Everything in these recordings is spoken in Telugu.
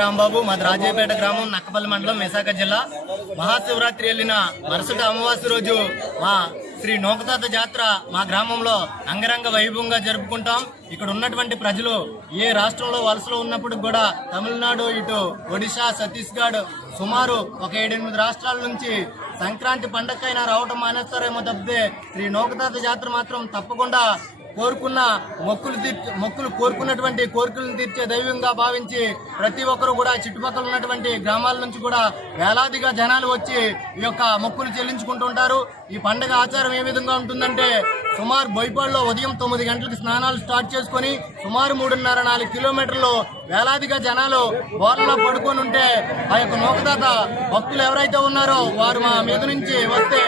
రాంబాబు మాది రాజేపేట గ్రామం నక్కపల్లి మండలం విశాఖ జిల్లా. మహాశివరాత్రి వెళ్ళిన మరుసటి అమావాస్య రోజు మా శ్రీ నోకతాత జాతర మా గ్రామంలో అంగరంగ వైభవంగా జరుపుకుంటాం. ఇక్కడ ఉన్నటువంటి ప్రజలు ఏ రాష్ట్రంలో వలసలో ఉన్నప్పుడు కూడా తమిళనాడు, ఇటు ఒడిశా, ఛత్తీస్గఢ్ సుమారు ఒక 7-8 రాష్ట్రాల నుంచి సంక్రాంతి పండగకైనా రావడం మానేస్తారేమో తప్పితే శ్రీ నోకతాత జాతర మాత్రం తప్పకుండా కోరుకున్న మొక్కులు కోరుకున్నటువంటి కోరికలను తీర్చే దైవంగా భావించి ప్రతి ఒక్కరు కూడా చుట్టుపక్కల ఉన్నటువంటి గ్రామాల నుంచి కూడా వేలాదిగా జనాలు వచ్చి ఈ యొక్క మొక్కులు చెల్లించుకుంటుంటారు. ఈ పండుగ ఆచారం ఏ విధంగా ఉంటుందంటే సుమారు బోయపాడులో ఉదయం 9 గంటలకు స్నానాలు స్టార్ట్ చేసుకుని సుమారు 3.5-4 కిలోమీటర్లు వేలాదిగా జనాలు బోర్లలో పడుకొని ఉంటే ఆ యొక్క నోకతాత భక్తులు ఎవరైతే ఉన్నారో వారు మా మీద నుంచి వస్తే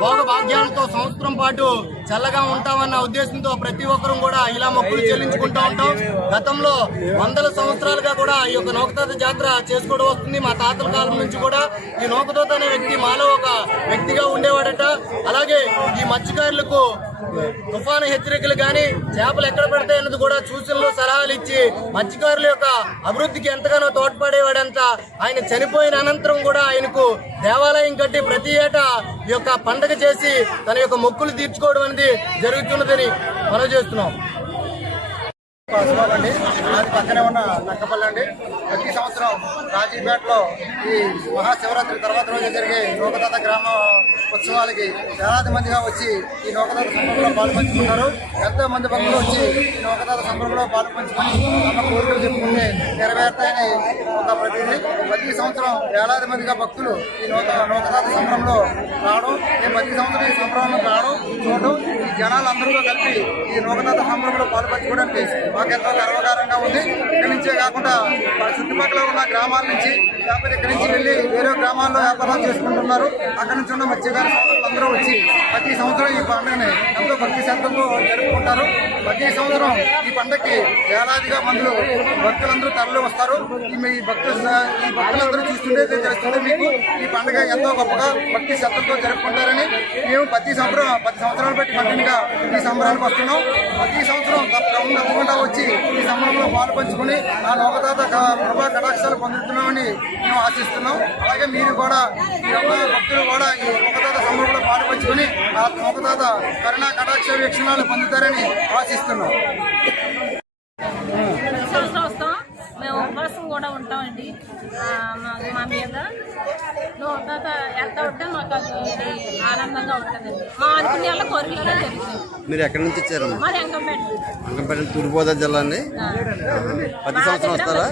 భోగ భాగ్యాలతో సంవత్సరం పాటు చల్లగా ఉంటామన్న ఉద్దేశంతో ప్రతి ఒక్కరూ కూడా ఇలా మొక్కులు చెల్లించుకుంటూ ఉంటాం. గతంలో 100 సంవత్సరాలుగా కూడా ఈ యొక్క నోకతాత జాతర చేసుకోవడం వస్తుంది. మా తాతల కాలం నుంచి కూడా ఈ నోకతాత అనే వ్యక్తి మాలో ఒక వ్యక్తిగా ఉండేవాడట. అలాగే ఈ మత్స్యకారులకు తుఫాను హెచ్చరికలు కానీ చేపలు ఎక్కడ పడతాయి అన్నది కూడా సూచనలు సలహాలు ఇచ్చి మత్స్యకారుల యొక్క అభివృద్ధికి ఎంతగానో తోడ్పడేవాడంత. ఆయన చనిపోయిన అనంతరం కూడా ఆయనకు దేవాలయం కట్టి ప్రతి ఏటా ఈ యొక్క పండగ చేసి తన యొక్క మొక్కులు తీర్చుకోవడం అనేది జరుగుతున్నదని మనం చేస్తున్నాం. అండి అది పక్కనే ఉన్న నక్కపల్లి అండి. ప్రతి సంవత్సరం రాజీపేటలో ఈ మహాశివరాత్రి తర్వాత రోజు జరిగే నోకతాత గ్రామ ఉత్సవాలకి వేలాది మందిగా వచ్చి ఈ నోకతాత సంబరంలో పాల్పంచుకున్నారు. ఎంతో మంది భక్తులు వచ్చి ఈ నోకతాత సంబరంలో పాల్పంచుకొని తమ కోరికలు చెప్పుకుంటే నెరవేరుతాయని ఒక ప్రతిదీ. ప్రతి సంవత్సరం వేలాది మందిగా భక్తులు ఈ నోకతాత సంబరంలో రావడం, ప్రతి సంవత్సరం ఈ సంబరంలో రావడం చూడడం, ఈ జనాలందరితో కలిపి ఈ నోకతాత సంబరంలో పాల్పంచుకోవడానికి మాకెంతో గర్వకారంగా ఉంది. ఇక్కడి నుంచే కాకుండా చుట్టుపక్కల ఉన్న గ్రామాల నుంచి లేకపోతే ఇక్కడి నుంచి వెళ్ళి వేరే గ్రామాల్లో వ్యాపారాలు చేసుకుంటున్నారు. అక్కడి నుంచి ఉన్న మత్స్యకార సోదరులు అందరూ వచ్చి ప్రతి సంవత్సరం ఈ పండుగని ఎంతో భక్తి శ్రద్ధలతో జరుపుకుంటారు. ప్రతి సంవత్సరం ఈ పండుగకి వేలాదిగా మందులు భక్తులందరూ తరలి వస్తారు. ఈ భక్తులందరూ చూస్తుంటే తెలుస్తుంది మీకు ఈ పండుగ ఎంతో గొప్పగా భక్తి శ్రద్ధలతో జరుపుకుంటారని. మేము ప్రతి సంవత్సరాలు బట్టి కంటిన్యూగా ఈ సంబరాలకు వస్తున్నాం. ప్రతి సంవత్సరం తప్పకుండా వచ్చి ఈ సంబరంలో పాల్పంచుకుని ఆ నోకతాత ప్రభా కటాక్షాలు పొందుతున్నామని మేము ఆశిస్తున్నాం. అలాగే మీరు కూడా ఈ యొక్క భక్తులు కూడా ఈ నోకతాత సంబరంలో పాల్పంచుకుని ఆ నోకతాత కరుణా కటాక్ష వీక్షణాలు పొందుతారని ఆశిస్తున్నాం. మేము ఉపవాసం కూడా ఉంటామండి. మా మీద నోకతాత ఎంత ఉంటే మాకు అది ఆనందంగా ఉంటుందండి. మా అనుకునే వాళ్ళ కోరికలు జరుగుతుంది. మీరు ఎక్కడి నుంచి వచ్చారు? మాది అంకంపేట తూర్పుగోదావరి జిల్లా అండి. ప్రతి సంవత్సరం వస్తారా?